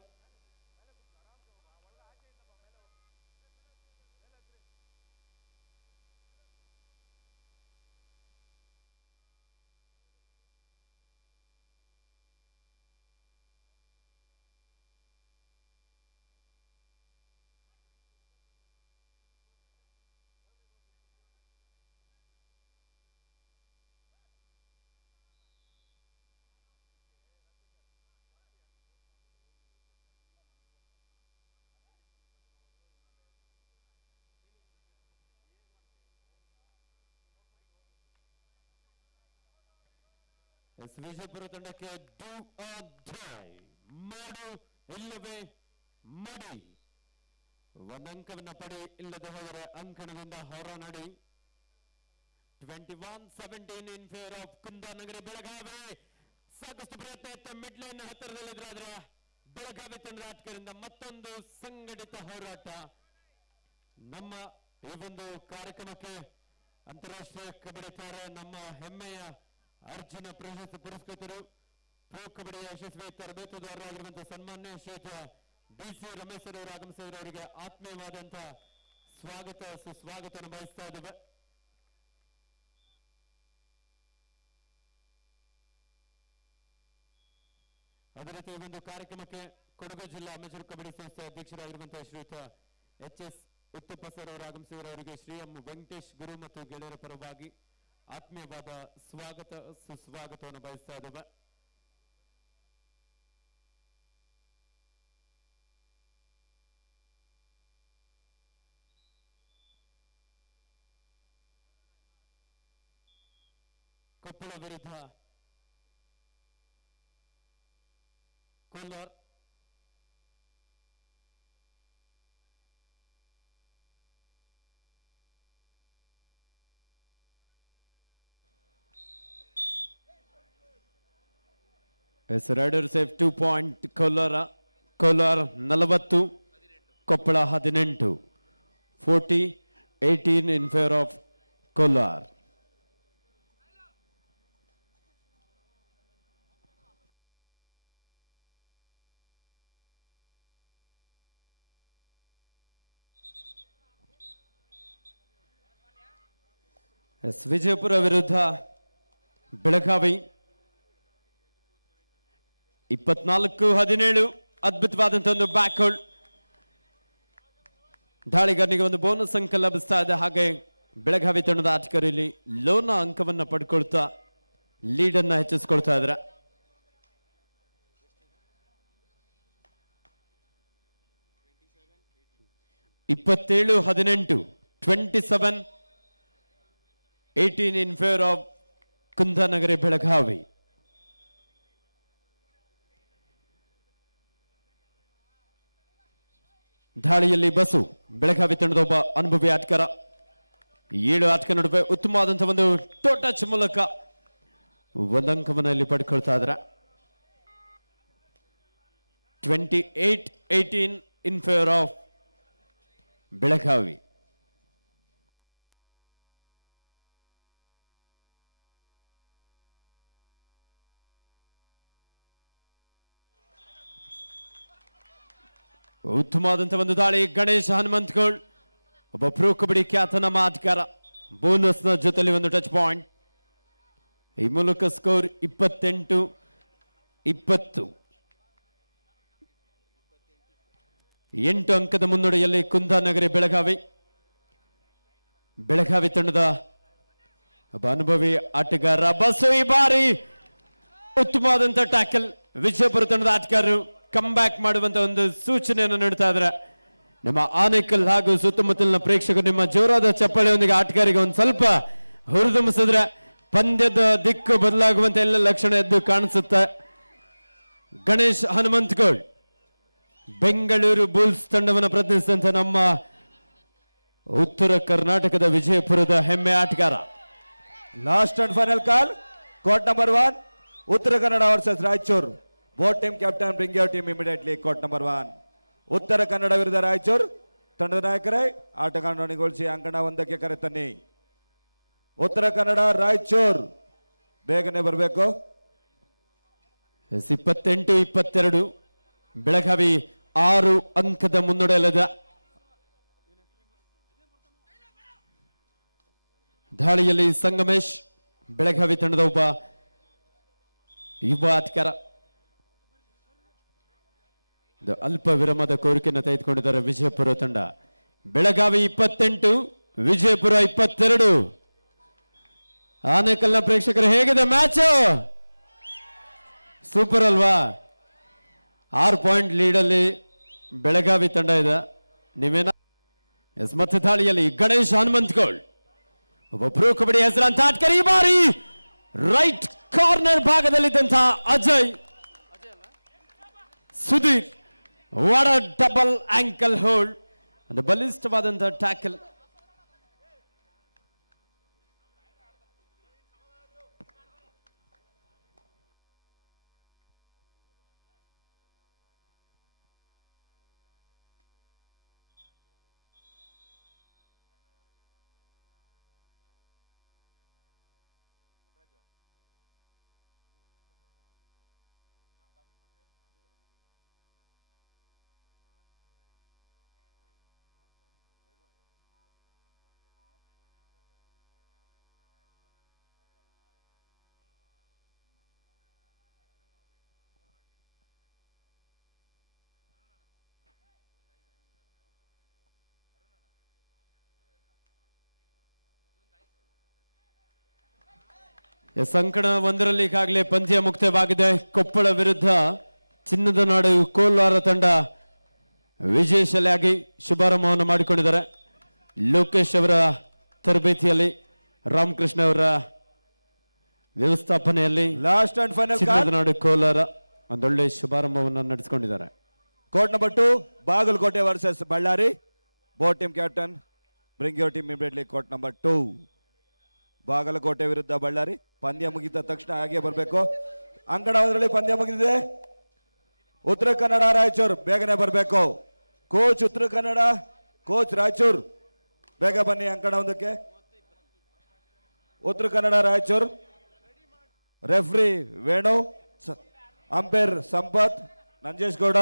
ವಿಜಯಪುರ ತಂಡಕ್ಕೆ ಡೂ ಆರ್ ಡೈ, ಮಾಡು ಇಲ್ಲವೇ ಮಡಿ. ಒಂದಂಕವನ್ನ ಪಡಿ, ಇಲ್ಲದೆ ಹೋದರೆ ಅಂಕಣದಿಂದ ಹೊರನಡಿ. 21-17 ಇನ್ ಫೇವರ್ ಆಫ್ ಕುಂದಾನಗರಿ ಬೆಳಗಾವಿ. ಸಾಕಷ್ಟು ಪ್ರಯತ್ನ ಇತ್ತು, ಮಿಡ್ ಲೈನ್ ಹತ್ತಿರದಲ್ಲಿದ್ರಾದ್ರೆ ಬೆಳಗಾವಿ ತಂಡದ ಆಟಗಾರರಿಂದ ಮತ್ತೊಂದು ಸಂಘಟಿತ ಹೋರಾಟ. ನಮ್ಮ ಈ ಒಂದು ಕಾರ್ಯಕ್ರಮಕ್ಕೆ ಅಂತಾರಾಷ್ಟ್ರೀಯ ಕಬಡ್ಡಿ ತಾರೆ, ನಮ್ಮ ಹೆಮ್ಮೆಯ ಅರ್ಜುನ ಪ್ರಶಸ್ತಿ ಪುರಸ್ಕೃತರು, ಪ್ರೊ ಕಬಡ್ಡಿಯ ಯಶಸ್ವಿ ತರಬೇತುದಾರರಾಗಿರುವಂತಹ ಸನ್ಮಾನ್ಯ ಶ್ರೀಯುತ DC ರಮೇಶ್ ಅವರು ಆಗಮಿಸಿದವರಿಗೆ ಆತ್ಮೀಯವಾದಂತಹ ಸ್ವಾಗತ ಸುಸ್ವಾಗತ ಬಯಸ್ತಾ ಇದ್ದೇವೆ. ಅದೇ ರೀತಿ ಈ ಒಂದು ಕಾರ್ಯಕ್ರಮಕ್ಕೆ ಕೊಡಗು ಜಿಲ್ಲಾ ಅಮೆಚೂರ್ ಕಬಡ್ಡಿ ಸಂಸ್ಥೆ ಅಧ್ಯಕ್ಷರಾಗಿರುವಂತಹ ಶ್ರೀಯುತ HS ಉತ್ತಪ್ಪ ಸರ್ ಅವರು ಆಗಮಿಸಿದವರಿಗೆ ಶ್ರೀ ಎಂ ವೆಂಕಟೇಶ್ ಗುರು ಮತ್ತು ಗೆಳೆಯರ ಪರವಾಗಿ ಆತ್ಮೀಯವಾದ ಸ್ವಾಗತ ಸುಸ್ವಾಗತವನ್ನು ಬಯಸ್ತಾ ಇದ್ದೇವೆ. ಕೊಪ್ಪಳ ವಿರುದ್ಧ Kolar. Yes raider safe 2 point Kolar. Kolar 40, Koppal 18. 40-18 in favour of Kolar. Yes Vijayapura ವಿರುದ್ಧ ಬೆಳಗಾವಿ 24-17. ಅದ್ಭುತವಾದಂತಹ ಒಂದು ಬ್ಯಾಕ್ ಹೋಲ್ಡ್. ದಾಳಿಗಾರನಿಗೆ ಒಂದು ಬೋನಸ್ ಅಂಕ ಲಭಿಸ್ತಾ ಇದೆ. ಹಾಗೆ ಬೆಳಗಾವಿ ತಂಡದ ಆಟಗಾರರು ಇಲ್ಲಿ ಲೋನ ಅಂಕವನ್ನ ಪಡ್ಕೊಳ್ತಾ ಲೀಡ್ ಅನ್ನ ಹೆಚ್ಚಿಸ್ಕೊಳ್ತಾ ಇದ್ದಾರೆ. ಇಪ್ಪತ್ತೇಳು 17, 27-18 ಇನ್ ಫೇವರ್ ಆಫ್ ಕುಂದಾನಗರಿ ಬೆಳಗಾವಿ. ದಾಳಿಯಲ್ಲಿ ಬಸು ಬೆಳಗಾವಿ ತಂಡದ ಒಬ್ಬ ಅನುಭವಿ ಆಟಗಾರ. 7 ಆಟಗಾರ ನಡುವೆ ಉತ್ತಮವಾದಂತಹ ಒಂದು ಟಚ್ ಮೂಲಕ ಒಂದು ಅಂಕವನ್ನು ಇಲ್ಲಿ ಪಡ್ಕೊಳ್ತಾ ಇದ್ದಾರೆ. 28-18 ಇನ್ ಫೇವರ್ ಆಫ್ ಬೆಳಗಾವಿ. ಉತ್ತಮವಾದಂತಹ ಒಂದು ದಾಳಿ. ಗಣೇಶ್ ಹನುಮಂತಗೋಳ್ ಒಬ್ಬ ಪ್ರೋ ಕಬಡ್ಡಿ ಖ್ಯಾತ ನಮ್ಮ ಆಟಗಾರ. ಬೋನಸ್ನ ಜೊತೆಲಿ ಒಂದು ಟಚ್ ಪಾಯಿಂಟ್. ಈ ಮೂಲಕ ಸ್ಕೋರ್ 28-20. 8 ಅಂಕದ ಮುನ್ನಡೆಯಲ್ಲಿ ಕುಂದಾನಗರಿ ಬೆಳಗಾವಿ. ಬೆಳಗಾವಿ ತಂಡದ ಒಬ್ಬ ಅನುಭವಿ ಆಟಗಾರ ಬಸು ಈ ಬಾರಿ ಉತ್ತಮವಾದಂತಹ ಟ್ಯಾಕಲ್. ವಿಜಯಪುರ ತಂಡದ ಆಟಗಾರರು ಕಮ್ ಬ್ಯಾಕ್ ಮಾಡುವಂತ ಒಂದು ಸೂಚನೆಯನ್ನು ನೀಡ್ತಾ ಇದ್ದಾರೆ. ನಮ್ಮ ಆನೇಕಲ್ ಹಾಗೂ ಸುತ್ತಮುತ್ತಲಿನ ಪ್ರೇಕ್ಷಕರು ನಿಮ್ಮ ಜೋರಾದ ಚಪ್ಪಾಳೆಯೊಂದಿಗೆ ಆಟಗಾರಿಗೆ ಒಂದು ಸ್ವಲ್ಪ ಹುರಿದುಂಬಿಸಿದ್ರೆ ಪಂದ್ಯದ ದಿಕ್ಕು ಬದಲಾಗುವಂತ ಎಲ್ಲ ಲಕ್ಷಣ ಎದ್ದು ಕಾಣಿಸುತ್ತೆ. ಗಣೇಶ್ ಹನುಮಂತಗೋಳ್ ಬೆಂಗಳೂರು ಬುಲ್ಸ್ ತಂಡವನ್ನು ಪ್ರತಿನಿಧಿಸಿದಂತ ನಮ್ಮ ಉತ್ತರ ಕರ್ನಾಟಕದ ವಿಜಯಪುರದ ಹೆಮ್ಮೆ ಆಟಗಾರ. Last and final call, court number 1, Uttara Kannada versus Raichur. Both team captain bring your team immediately. Court number 1, Uttara Kannada ವಿರುದ್ಧ ರಾಯಚೂರು ತಂಡದ ನಾಯಕರೇ ಆಟಗಾರಗೊಳಿಸಿ ಅಂಕಣ 1ಕ್ಕೆ ಕರೆತನ್ನಿ. ಉತ್ತರ ಕನ್ನಡ ರಾಯಚೂರು ಬೇಗನೆ ಬರಬೇಕು. 28-22 ಬೆಳಗಾವಿ 6 ಅಂಕದ ಮುನ್ನಡೆಯಲ್ಲಿದೆ. ದಾಳಿಯಲ್ಲಿ ಸಂಗಮೇಶ್ ಬೆಳಗಾವಿ ತಂಡದ ಒಬ್ಬ ಯುವ ಆಟಗಾರ. ಅಲ್ಪ ವಿರಾಮದ ಕೋರಿಕೆಯನ್ನು ತೆಗೆದುಕೊಂಡಿದ್ದಾರೆ ವಿಜಯಪುರ ತಂಡ. ಬೆಳಗಾವಿ 28, ವಿಜಯಪುರ 22. ಆನೇಕಲ್ನ ಪ್ರೇಕ್ಷಕರು ಹೇಗಿದೆ ಮ್ಯಾಚ್? ಸೂಪರ್ ಅಲ್ವಾ? 6 ಪಾಯಿಂಟ್ ಲೀಡಲ್ಲಿ ಬೆಳಗಾವಿ ತಂಡ ಇದೆ. ನೀವೇನ ಮತ್ತೆ ದಾಳಿಯಲ್ಲಿ ಗಣೇಶ್ ಹನುಮಂತಗೋಳ್ ಒಬ್ಬ ಪ್ರೋ ಕಬಡ್ಡಿ ಹೆಸರಂತ ಆಟಗಾರ. ಈ ಬಾರಿ ರೈಟ್ ಕಾರ್ನರ್ ಭಾಗದಲ್ಲಿದ್ದಂತಹ Ajay Sudhir what a double ankle hold, ಒಂದು ಬಲಿಷ್ಠವಾದಂತಹ ಟ್ಯಾಕಲ್. ಸಂಕಣ 1ರಲ್ಲಿ ಈಗಾಗಲೇ ಪಂದ್ಯ ಮುಕ್ತವಾಗಿದೆ. ಕೊಪ್ಪಳ ವಿರುದ್ಧ ಚಿನ್ನದ ನಾಡು ಕೋಲಾರ ತಂಡ ವಿಜಯಶಾಲಿಯಾಗಿ ಶುಭಾರಂಭವನ್ನು ಮಾಡಿಕೊಂಡಿದ್ದಾರೆ. ಲೋಕೇಶ್ ಅವರ ತರಬೇತಿಯಲ್ಲಿ, ರಾಮಕೃಷ್ಣ ಅವರ ವ್ಯವಸ್ಥಾಪನೆಯಲ್ಲಿ ಲಾಸ್ಟ್ ಅಂಡ್ ಫೈನಲ್ ಚಿನ್ನದ ನಾಡು ಕೋಲಾರ ಒಂದೊಳ್ಳೆ ಶುಭಾರಂಭವನ್ನು ನಡೆಸಿಕೊಂಡಿದ್ದಾರೆ. Court number 2 Bagalkote versus Ballari. Both team captain bring your team immediately. Court number 2 Bagalkote ವಿರುದ್ಧ ಬಳ್ಳಾರಿ. ಪಂದ್ಯ ಮುಗಿದ ತಕ್ಷಣ ಹಾಗೆ ಬರಬೇಕು. ಅಂಕಣ ಒಂದರಲ್ಲಿ ಪಂದ್ಯ ಮುಗಿದಿದೆ. ಉತ್ತರ ಕನ್ನಡ ರಾಯಚೂರು ಬೇಗನೆ ಬರಬೇಕು. ಕೋಚ್ ಉತ್ತರ ಕನ್ನಡ, ಕೋಚ್ ರಾಯಚೂರು ಬೇಗ ಬನ್ನಿ ಅಂಕಣ ಒಂದಕ್ಕೆ. Uttara Kannada Raichur. Referee Venu, umpire Sampath, Nanjesh Gowda,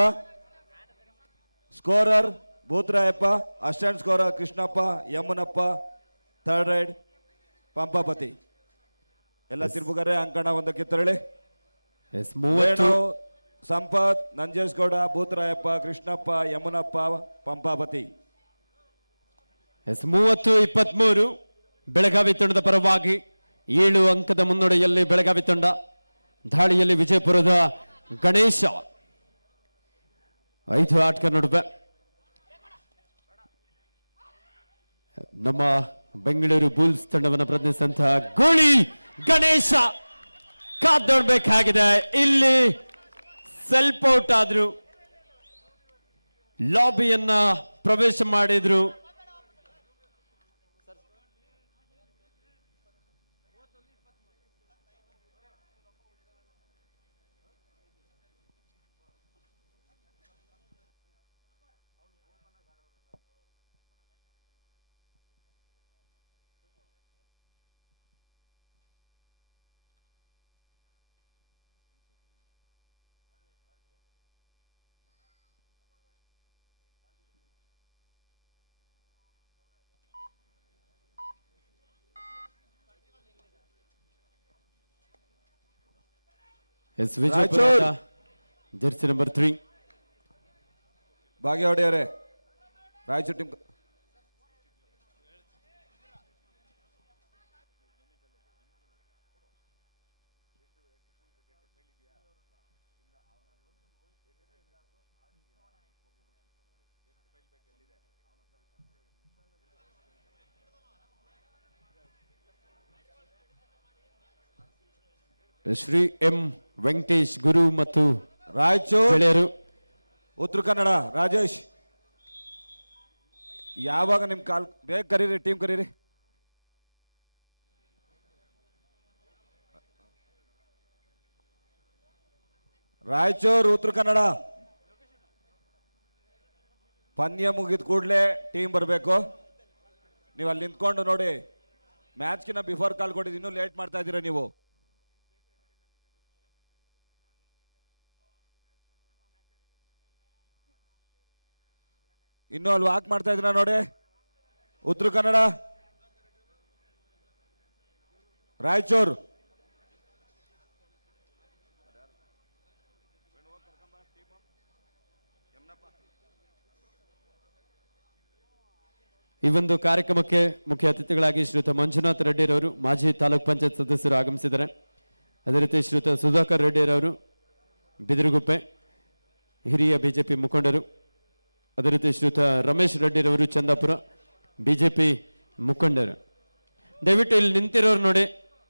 scorer Bhootharayappa, assistant scorer Krishnappa, Yamunappa, third raid Pampapathi. ಎಲ್ಲ ತಿರುಬುಗರೆ ಅಂಕಣ ಒಂದಕ್ಕೆ ತೆರಳಿ. ಎಸ್ 30 ವೇಣು, ಸಂಪತ್, ನಂಜೇಶ್ ಗೌಡ, ಭೂತರಾಯಪ್ಪ, ಕೃಷ್ಣಪ್ಪ, ಯಮುನಪ್ಪ, ಪಂಪಾಪತಿ. ಎಸ್ 30-23 ಬೆಳಗಾವಿ ತಂಡದ ಪರವಾಗಿ 7 ಅಂಕದ ಮುನ್ನಡೆಯಲ್ಲಿ ಬೆಳಗಾವಿ ತಂಡ. ದಾಳಿಯಲ್ಲಿ ವಿಜಯಪುರದ ಗಣೇಶ. 5 ಆಟಗಾರ ನಡುವೆ ನಮ್ಮ ಬೆಂಗಳೂರು ಬುಲ್ಸ್ ತಂಡವನ್ನು ಪ್ರತಿನಿಧಿಸಿದಂತಹ ಗೋಳಿ ಗಣೇಶ ಕಾದೊಡ್ಬೇಕಾಗಿದೆ. ಇಲ್ಲಿ ಸೆಲ್ಫ್ ಔಟ್ ಆದ್ರು, ಲಾಬಿಯನ್ನ ಪ್ರವೇಶ ಮಾಡಿದ್ರು. ಎಸ್ ವಿಜಯಪುರ ಜೆರ್ಸಿ ನಂಬರ್ 3 ಭಾಗ್ಯವಾಡಿಯವರೇ ರಾಯಚೂರು ಟೀಮ್. ಶ್ರೀ ಎಂ ವೆಂಕಟೇಶ್ ಗುರು ಮತ್ತು ರಾಯಚೂರು ಗೆಳೆಯರು. ಉತ್ತರ ಕನ್ನಡ ರಾಜೇಶ್, ಯಾವಾಗ ನಿಮ್ ಕಾಲ್ ಬೇಗ ಕರೀರಿ, ಟೀಮ್ ಕರೀರಿ. ರಾಯಚೂರು ಉತ್ತರ ಕನ್ನಡ ಪಂದ್ಯ ಮುಗಿದ ಕೂಡಲೇ ಟೀಮ್ ಬರಬೇಕು. ನೀವು ಅಲ್ಲಿ ನಿಂತ್ಕೊಂಡು ನೋಡಿ, ಮ್ಯಾಚ್ಗಿನ ಬಿಫೋರ್ ಕಾಲ್ ಕೊಟ್ಟಿದ್ದು ಇನ್ನೂ ಲೇಟ್ ಮಾಡ್ತಾ ಇದ್ದೀರಾ ನೀವು. ಇನ್ನೂ ಅಲ್ಲಿ ವಾಕ್ ಮಾಡ್ತಾ ಇದ್ದೀರಾ ನೋಡಿ. ಉತ್ತರ ಕನ್ನಡ ರಾಯಚೂರು ಈ ಒಂದು ಕಾರ್ಯಕ್ರಮಕ್ಕೆ ಮುಖ್ಯ ಅತಿಥಿಗಳಾಗಿ ಶ್ರೀಯುತ ಮಂಜುನಾಥ್ ರೆಡ್ಡಿರವರು ಮಾಜಿ ತಾಲೂಕ್ ಪಂಚಾಯತ್ ಸದಸ್ಯರು ಆಗಮಿಸಿದ್ದಾರೆ. ಅದೇ ರೀತಿ ಶ್ರೀಯುತ ಸುಧಾಕರ್ ರೆಡ್ಡಿರವರು ಬಿದಿರುಗುಪ್ಪೆ ಹಿರಿಯ ಬಿಜೆಪಿ ಮುಖಂಡರು. ಅದೇ ರೀತಿ ಶ್ರೀಯುತ ರಮೇಶ್ ರೆಡ್ಡಿರವರು ಚಂದಾಪುರ ಬಿಜೆಪಿ ಮುಖಂಡರು. ದಯವಿಟ್ಟು ಇಲ್ಲಿ ನಿಂತಿರೋರು ನೋಡಿ,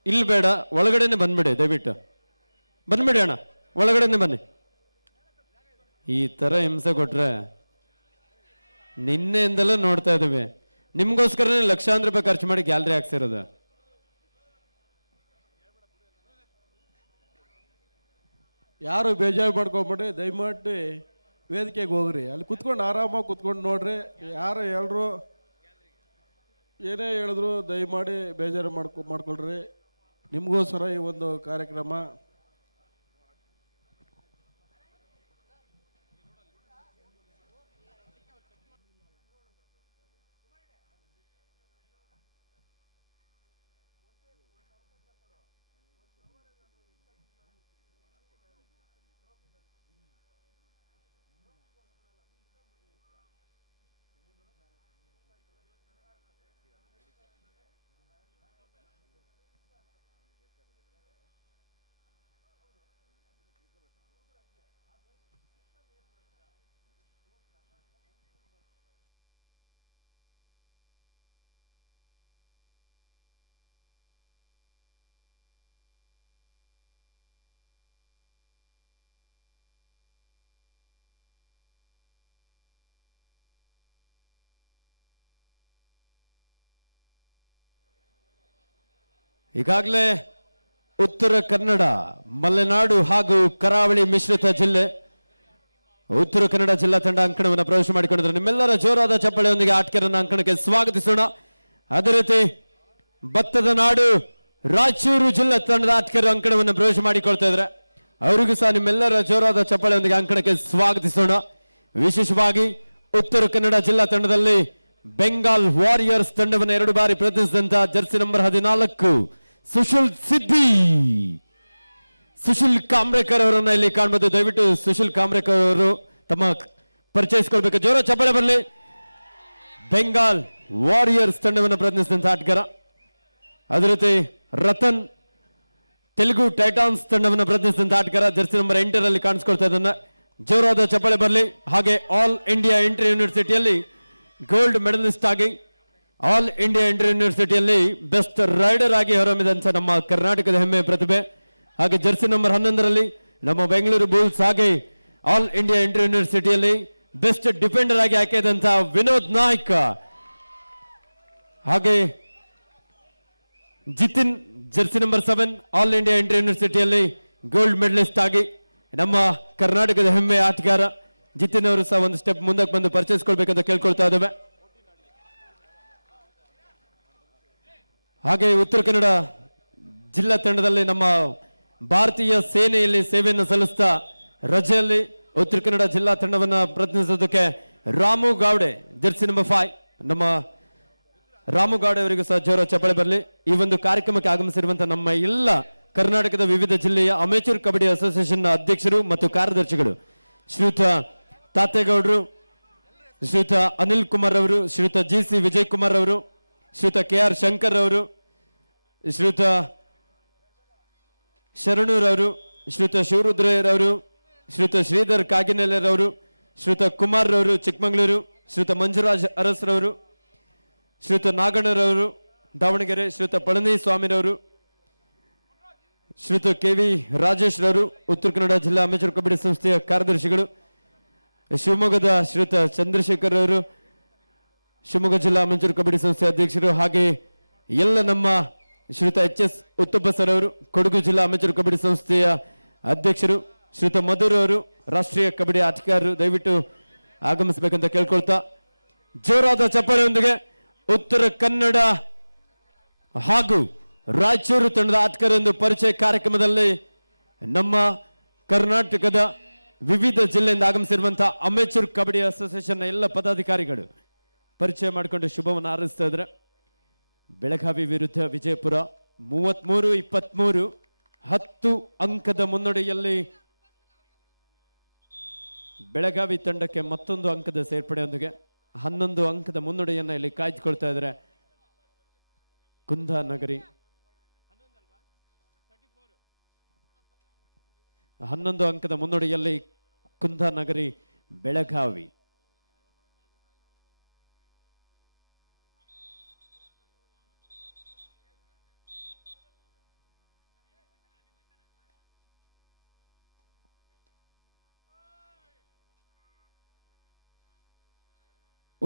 ಇಲ್ಲಿ ಬೇಡ, ಒಳಗಡೆನೆ ಬಂದ್ಬಿಡಿ. ದಯವಿಟ್ಟು ಬಂದ್ಬಿಡಿ ಅಣ್ಣ, ಒಳಗಡೆನೆ ಬನ್ನಿ. ಈ ತರ ಹಿಂಸೆ ಕೊಟ್ರೆ ನಿನ್ನೆಯಿಂದಲೂ ನೋಡ್ತಾ ಇದ್ದೀವಿ. ನಿಮ್ಗೋಸ್ಕರನೇ ಲಕ್ಷಾಂತರ ರೂಪಾಯಿ ಖರ್ಚು ಮಾಡಿ ಗ್ಯಾಲರಿ ಹಾಕ್ಸಿರೋದು. ಯಾರು ಬೇಜಾರು ಮಾಡ್ಕೊಬೇಡಿ, ದಯಮಾಡಿ ವೇದಿಕೆಗೆ ಹೋಗ್ರಿ. ಅಲ್ಲಿ ಕುತ್ಕೊಂಡು ಆರಾಮಾಗಿ ಕುತ್ಕೊಂಡು ನೋಡ್ರಿ. ಯಾರು ಎಲ್ಲರೂ ಏನೇ ಹೇಳಿದ್ರು ದಯಮಾಡಿ ಬೇಜಾರು ಮಾಡ್ಕೊಳ್ರಿ. ನಿಮಗೋಸ್ಕರ ಈ ಒಂದು ಕಾರ್ಯಕ್ರಮ. ಈಗಾಗಲೇ ಉತ್ತರ ಕನ್ನಡ, ಮಲೆನಾಡು ಹಾಗೂ ಕರಾವಳಿ ಮಿಶ್ರಿತ ಜಿಲ್ಲೆ ಉತ್ತರ ಕನ್ನಡ ಜಿಲ್ಲಾ ತಂಡ ಅಂಕಣವನ್ನು ಪ್ರವೇಶ ಮಾಡಿಕೊಂಡಿದ್ದಾರೆ. ನಿಮ್ಮೆಲ್ಲರ ಜೋರಾದ ಚಪ್ಪಳೆಯೊಂದಿಗೆ ಆಟಗಾರರನ್ನ ಅಂಕಣಕ್ಕೆ ಸ್ವಾಗತಿಸೋಣ. ಅದೇ ರೀತಿ ಭತ್ತದ ನಾಡು ರಾಯಚೂರು ಜಿಲ್ಲಾ ತಂಡದ ಆಟಗಾರರು ಅಂಕಣವನ್ನು ಪ್ರವೇಶ ಮಾಡಿಕೊಳ್ತಾ ಇದ್ದಾರೆ. ಅವರಿಗೂ ಸಹ ನಿಮ್ಮೆಲ್ಲರ ಜೋರಾದ ಚಪ್ಪಳೆಯೊಂದಿಗೆ ಅಂಕಣಕ್ಕೆ ಸ್ವಾಗತಿಸೋಣ. ವಿಶೇಷವಾಗಿ ಉತ್ತರ ಕನ್ನಡ ಜಿಲ್ಲಾ ತಂಡದಲ್ಲಿ ಬೆಂಗಾಲ್ ವಾರಿಯರ್ಸ್ ತಂಡವನ್ನು 2 ಬಾರಿ ಪ್ರತಿನಿಧಿಸಿದಂತಹ ಜರ್ಸಿ ನಂಬರ್ 14 ಸುಶೀಲ್ ಕಾಮ್ರೇಕರ್ ಅವರನ್ನ ಇಲ್ಲಿ ಕಾಣಬಹುದು. ದಯವಿಟ್ಟು ಸುಶೀಲ್ ಕಾಮ್ರೇಕರ್ ಅವರು ತಮ್ಮ ಪರಿಚಯಿಸಿಕೊಳ್ಬೇಕು. ಜೋರ ಚಪ್ಪಳೆ ಬರಲಿ. ಬೆಂಗಾಲ್ ವಾರಿಯರ್ಸ್ ತಂಡವನ್ನು ಪ್ರತಿನಿಧಿಸಿದಂತಹ ಆಟಗಾರ. ಅದೇ ರೀತಿ ರತನ್ ತೆಲುಗು ಟೈಟಾನ್ಸ್ ತಂಡವನ್ನು ಪ್ರತಿನಿಧಿಸಿದಂತಹ ಆಟಗಾರ ಜರ್ಸಿ ನಂಬರ್ 8ರಲ್ಲಿ ಕಾಣಿಸ್ಕೊಳ್ತಾ ಇದ್ದಾನೆ. ಜೋರಾದ ಚಪ್ಪಳೆ ಬರಲಿ. ಹಾಗೆ ಆಲ್ ಇಂಡಿಯಾ ಇಂಟರ್ ಯೂನಿವರ್ಸಿಟಿಯಲ್ಲಿ ಗೋಲ್ಡ್ ಮೆಡಲಿಸ್ಟ್ ಆಗಿ ಆಲ್ ಇಂಡಿಯಾ ಇಂಟರ್ ಯೂನಿವರ್ಸಿಟಿಯಲ್ಲಿ ಬೆಸ್ಟ್ ರೈಡರ್ ಆಗಿ ಹೊರಹೊಮ್ಮಿದಂಥ ನಮ್ಮ ಕರ್ನಾಟಕದ ಹೆಮ್ಮೆಯ ಪ್ರತಿಭೆ. ಹಾಗೆ ಜರ್ಸಿ ನಂಬರ್ 11ರಲ್ಲಿ ನಮ್ಮ ಬೆಂಗಳೂರು ಬುಲ್ಸ್, ಹಾಗೆ ಆಲ್ ಇಂಡಿಯಾ ಇಂಟರ್ ಯೂನಿವರ್ಸಿಟಿಯಲ್ಲಿ ಬೆಸ್ಟ್ ಡಿಫೆಂಡರ್ ಆಗಿ ಆಯ್ಕೆಯಾದಂತಹ ವಿನೋದ್ ನಾಯ್ಕ. ಹಾಗೆ Jithin jersey number 7 all India inter ಯೂನಿವರ್ಸಿಟಿಯಲ್ಲಿ ಗೋಲ್ಡ್ ಮೆಡಲಿಸ್ಟ್ ಆಗಿ ನಮ್ಮ ಕರ್ನಾಟಕದ ಹೆಮ್ಮೆಯ ಆಟಗಾರ ಜಿತಿನ್ ಅವರು ಸಹ ಒಂದು ಸ್ಟೆಪ್ ಮುಂದಕ್ಕೆ ಬಂದು ಪರಿಚಯಿಸಿಕೊಳ್ಬೇಕಂತ ಕೇಳ್ಕೊಳ್ತಾ ಇದ್ದೇವೆ. ಹಾಗೆ ಉತ್ತರ ಕನ್ನಡ ಜಿಲ್ಲಾ ತಂಡದಲ್ಲಿ ನಮ್ಮ ಭಾರತೀಯ ಸೇನೆಯಲ್ಲಿ ಸೇವೆಯನ್ನು ಸಲ್ಲಿಸ್ತಾ ರಜೆಯಲ್ಲಿ ಉತ್ತರ ಕನ್ನಡ ಜಿಲ್ಲಾ ತಂಡವನ್ನು ಪ್ರತಿನಿಧಿಸೋದಕ್ಕೆ ರಾಮು ಗೌಡೆ ಜರ್ಸಿ ನಂಬರ್ 5 ನಮ್ಮ ರಾಮು ಗೌಡೆ ಅವರಿಗೂ ಸಹ ಜೋರ ಚಪ್ಪಳೆ ಬರಲಿ. ಈ ಒಂದು ಕಾರ್ಯಕ್ರಮಕ್ಕೆ ಆಗಮಿಸಿರುವಂತಹ ನಮ್ಮ ಎಲ್ಲ ಕರ್ನಾಟಕದ ವಿವಿಧ ಜಿಲ್ಲೆಯ ಅಮೇಚೂರ್ ಕಬಡ್ಡಿ ಅಸೋಸಿಯೇಷನ್ ಅಧ್ಯಕ್ಷರು ಮತ್ತು ಕಾರ್ಯದರ್ಶಿಗಳು ಶ್ರೀಯುತ ತಾತೇಗೌಡರು, ಶ್ರೀಯುತ ಅನಿಲ್ ಕುಮಾರ್ ಅವರು, ಶ್ರೀಯುತ GC ವಿಜಯ್ ಕುಮಾರ್ ಅವರು, ಶ್ರೀಯುತ KR ಶಂಕರ್ ಅವರು, ಶ್ರೀಯುತ ಶರಣೂರವರು, ಶ್ರೀಯುತ ಶಿವರುದ್ರಯ್ಯರವರು, ಶ್ರೀಯುತ ಶ್ರೀಧರ್ ಕಾಗಿನೆಲೆರವರು, ಶ್ರೀಯುತ ಕುಮಾರ್ ರವರು ಚಿಕ್ಕಮಗಳೂರು, ಶ್ರೀಯುತ ಮಂಜುರಾಜ್ ಅರಸ್ರವರು, ಶ್ರೀಯುತ ನಾಗಣ್ಣರವರು ದಾವಣಗೆರೆ, ಶ್ರೀಯುತ ಪಳನಿ ಸ್ವಾಮಿರವರು, ಶ್ರೀಯುತ KV ರಾಜೇಶ್ ರವರು ಉತ್ತರ ಕನ್ನಡ ಜಿಲ್ಲಾ ಅಮೇಚೂರ್ ಕಬಡ್ಡಿ ಸಂಸ್ಥೆಯ ಕಾರ್ಯದರ್ಶಿಗಳು, ಶಿವಮೊಗ್ಗದ ಶ್ರೀಯುತ ಚಂದ್ರಶೇಖರ್ ಅವರು ಶಿವಮೊಗ್ಗ ಜಿಲ್ಲಾ ಅಮೇಚೂರ್ ಕಬಡ್ಡಿ ಸಂಸ್ಥೆ ಅಧ್ಯಕ್ಷರು, ಹಾಗೆ ಎಲ್ಲ ನಮ್ಮ ಶ್ರೀಯುತ HS ಉತ್ತಪ್ಪ ಸರ್ ಅವರು ಕೊಡಗು ಜಿಲ್ಲಾ ಅಮೇಚೂರ್ ಕಬಡ್ಡಿ ಸಂಸ್ಥೆಯ ಅಧ್ಯಕ್ಷರು, ಶ್ರೀಯುತ ಮಧುರ್ ಅವರು ರಾಷ್ಟ್ರೀಯ ಕಬಡ್ಡಿ ಆಟಗಾರರು ದಯವಿಟ್ಟು ಆಗಮಿಸಬೇಕಂತ ಕೇಳ್ಕೊಳ್ತಾ ಜೋರಾದ ಚಪ್ಪಾಳೆಯೊಂದಿಗೆ ಉತ್ತರ ಕನ್ನಡ ಹಾಗೂ ರಾಯಚೂರು ತಂಡದ ಆಟಗಾರರೊಂದು ಪರಿಚಯ ಕಾರ್ಯಕ್ರಮದಲ್ಲಿ ನಮ್ಮ ಕರ್ನಾಟಕದ ವಿವಿಧ ಜಿಲ್ಲೆಯಿಂದ ಆಗಮಿಸಿರುವಂತಹ ಅಮೇಚೂರ್ ಕಬಡ್ಡಿ ಅಸೋಸಿಯೇಷನ್ ಎಲ್ಲ ಪದಾಧಿಕಾರಿಗಳು ಪರಿಚಯ ಮಾಡಿಕೊಂಡು ಶುಭವನ್ನು ಹಾರೈಸ್ತಾ ಇದ್ದಾರೆ. ಬೆಳಗಾವಿ ವಿರುದ್ಧ ವಿಜಯಪುರ 33-23 10 ಅಂಕದ ಮುನ್ನಡೆಯಲ್ಲಿ ಬೆಳಗಾವಿ ತಂಡಕ್ಕೆ ಮತ್ತೊಂದು ಅಂಕದ ಸೇರ್ಪಡೆಯೊಂದಿಗೆ 11 ಅಂಕದ ಮುನ್ನಡೆಯನ್ನ ಇಲ್ಲಿ ಕಾಯ್ದುಕೊಳ್ತಾ ಇದ್ದಾರೆ ಕುಂದಾನಗರಿ. 11 ಅಂಕದ ಮುನ್ನಡೆಯಲ್ಲಿ ಕುಂದಾನಗರಿ ಬೆಳಗಾವಿ.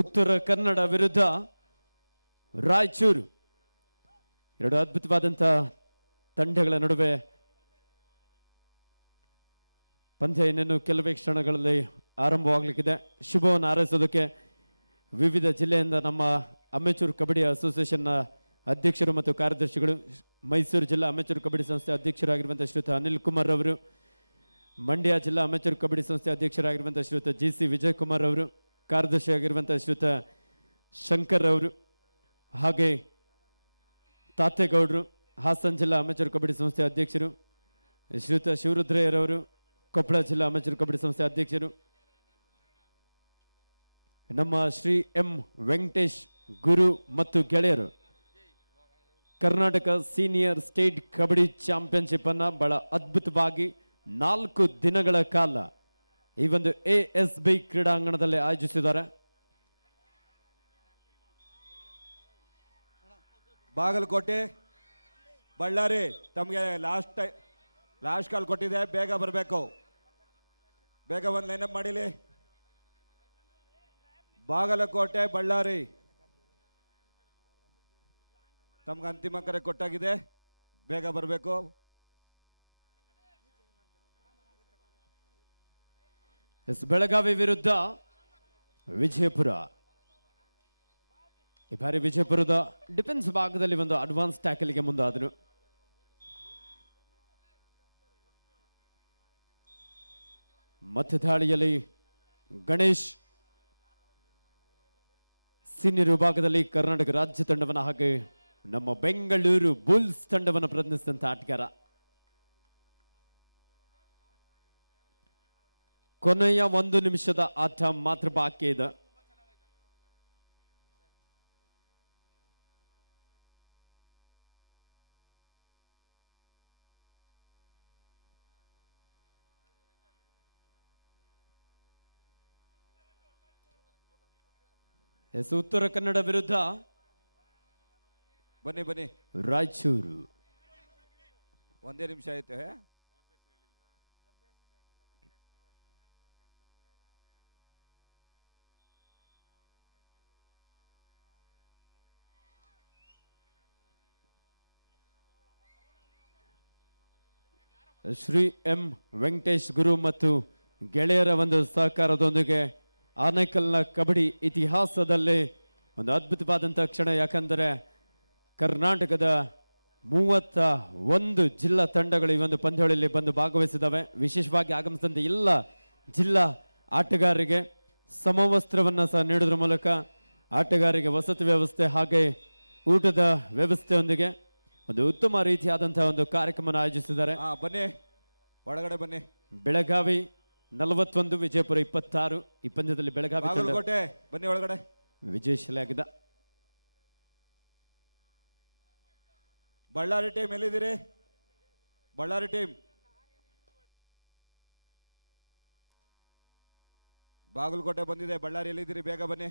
ಉತ್ತರ ಕನ್ನಡ ವಿರುದ್ಧ ರಾಯಚೂರು, 2 ಅದ್ಭುತವಾದಂತಹ ತಂಡಗಳ ನಡುವೆ ಪಂದ್ಯ ಇನ್ನೇನು ಕೆಲವೇ ಕ್ಷಣಗಳಲ್ಲಿ ಆರಂಭವಾಗಲಿಕ್ಕಿದೆ. ಶುಭವನ್ನು ಹಾರೈಸೋದಕ್ಕೆ ವಿವಿಧ ಜಿಲ್ಲೆಯಿಂದ ನಮ್ಮ ಅಮೇಚೂರ್ ಕಬಡ್ಡಿ ಅಸೋಸಿಯೇಷನ್ನ ಅಧ್ಯಕ್ಷರು ಮತ್ತು ಕಾರ್ಯದರ್ಶಿಗಳು, ಮೈಸೂರು ಜಿಲ್ಲಾ ಅಮೇಚೂರ್ ಕಬಡ್ಡಿ ಸಂಸ್ಥೆ ಅಧ್ಯಕ್ಷರಾಗಿರುವಂಥ ಶ್ರೀಯುತ ಅನಿಲ್ ಕುಮಾರ್ ಅವರು, ಮಂಡ್ಯ ಜಿಲ್ಲಾ ಅಮೇಚೂರ್ ಕಬಡ್ಡಿ ಸಂಸ್ಥೆ ಅಧ್ಯಕ್ಷರಾಗಿರುವಂಥ ಶ್ರೀಯುತ GC ವಿಜಯ್ ಕುಮಾರ್ ಅವರು, ಕಾರ್ಯದರ್ಶಿಯಾಗಿರುವಂಥ ಶ್ರೀಯುತ ಶಂಕರ್ ಅವರು, ಹಾಗೆ ತಾತೇಗೌಡರು ಹಾಸನ ಜಿಲ್ಲಾ ಅಮೇಚೂರ್ ಕಬಡ್ಡಿ ಸಂಸ್ಥೆ ಅಧ್ಯಕ್ಷರು, ಶ್ರೀಯುತ ಶಿವರುದ್ರಯ್ಯರವರು ಕೊಪ್ಪಳ ಜಿಲ್ಲಾ ಅಮೇಚೂರ್ ಕಬಡ್ಡಿ ಸಂಸ್ಥೆ ಅಧ್ಯಕ್ಷರು, ನಮ್ಮ ಶ್ರೀ M ವೆಂಕಟೇಶ್ ಗುರು ಮತ್ತು ಗೆಳೆಯರು Karnataka senior state kabaddi championship ಅನ್ನ ಬಹಳ ಅದ್ಭುತವಾಗಿ 4 ದಿನಗಳ ಕಾಲ ಈ ಒಂದು ASB ಕ್ರೀಡಾಂಗಣದಲ್ಲಿ ಆಯೋಜಿಸಿದ್ದಾರೆ. ಬಾಗಲಕೋಟೆ, ಬಳ್ಳಾರಿ ತಮಗೆ ಲಾಸ್ಟ್ ಕಾಲ್ ಕೊಟ್ಟಿದೆ, ಬೇಗ ಬರಬೇಕು, ಬೇಗ ಒಂದು ಲೈನಪ್ ಮಾಡಿಲಿ. ಬಾಗಲಕೋಟೆ, ಬಳ್ಳಾರಿ ತಮ್ಗೆ ಅಂತಿಮ ಕರೆ ಕೊಟ್ಟಾಗಿದೆ, ಬೇಗ ಬರಬೇಕು. ಎಸ್ ಬೆಳಗಾವಿ ವಿರುದ್ಧ ವಿಜಯಪುರ. ಈ ಬಾರಿ ವಿಜಯಪುರದ ಡಿಫೆನ್ಸ್ ಭಾಗದಲ್ಲಿ ಒಂದು ಅಡ್ವಾನ್ಸ್ ಟ್ಯಾಕಲ್ಗೆ ಮುಂದಾದರು. ಮತ್ತೆ ದಾಳಿಯಲ್ಲಿ ಗಣೇಶ್. ಸೀನಿಯರ್ ವಿಭಾಗದಲ್ಲಿ ಕರ್ನಾಟಕ ರಾಜ್ಯ ತಂಡವನ್ನು ಹಾಗೆ ನಮ್ಮ ಬೆಂಗಳೂರು ಬುಲ್ಸ್ ತಂಡವನ್ನು ಪ್ರತಿನಿಧಿಸಿದಂತ ಆಟಗಾರ. ಕೊನೆಯ 1 ನಿಮಿಷದ ಆಟ ಮಾತ್ರ ಬಾಕಿ ಇದೆ. ಎಸ್ ಉತ್ತರ ಕನ್ನಡ ವಿರುದ್ಧ ಬನ್ನಿ ಬನ್ನಿ, ರಾಯಚೂರು. 1 ನಿಮಿಷ ಐತೆ. ಶ್ರೀ ಎಂ ವೆಂಕಟೇಶ್ ಗುರು ಮತ್ತು ಗೆಳೆಯರ ಒಂದು ಸಹಕಾರದೊಂದಿಗೆ ಆನೇಕಲ್ನ ಕಬಡ್ಡಿ ಇತಿಹಾಸದಲ್ಲಿ ಒಂದು ಅದ್ಭುತವಾದಂಥ ಕ್ಷಣ. ಯಾಕಂದರೆ ಕರ್ನಾಟಕದ 31 ಜಿಲ್ಲಾ ತಂಡಗಳು ಈ ಒಂದು ಪಂದ್ಯಾವಳಿಯಲ್ಲಿ ಬಂದು ಭಾಗವಹಿಸಿದವೆ. ವಿಶೇಷವಾಗಿ ಆಗಮಿಸಿದಂಥ ಎಲ್ಲ ಜಿಲ್ಲಾ ಆಟಗಾರರಿಗೆ ಸಮವಸ್ತ್ರವನ್ನು ಸಹ ನೀಡೋದ್ರ ಮೂಲಕ ಆಟಗಾರರಿಗೆ ವಸತಿ ವ್ಯವಸ್ಥೆ ಹಾಗೆ ಊಟದ ವ್ಯವಸ್ಥೆಯೊಂದಿಗೆ ಒಂದು ಉತ್ತಮ ರೀತಿಯಾದಂತಹ ಒಂದು ಕಾರ್ಯಕ್ರಮ ಆಯೋಜಿಸಿದ್ದಾರೆ. ಬನ್ನಿ ಒಳಗಡೆ ಬನ್ನಿ. ಬೆಳಗಾವಿ 41, ವಿಜಯಪುರ 26. ಈ ಪಂದ್ಯದಲ್ಲಿ ಬೆಳಗಾವಿ ತಂಡ ಬಾಗಲಕೋಟೆ ಬನ್ನಿ ಒಳಗಡೆ. ವಿಜಯಶಾಲಿಯಾಗಿದೆ. ಬಳ್ಳಾರಿ ಟೀಮ್ ಎಲ್ಲಿದ್ದೀರಿ? ಬಳ್ಳಾರಿ ಟೀಮ್ ಬಾಗಲಕೋಟೆ ಬಂದಿದೆ. ಬಳ್ಳಾರಿ ಎಲ್ಲಿದ್ದೀರಿ? ಬೇಗ ಬನ್ನಿ.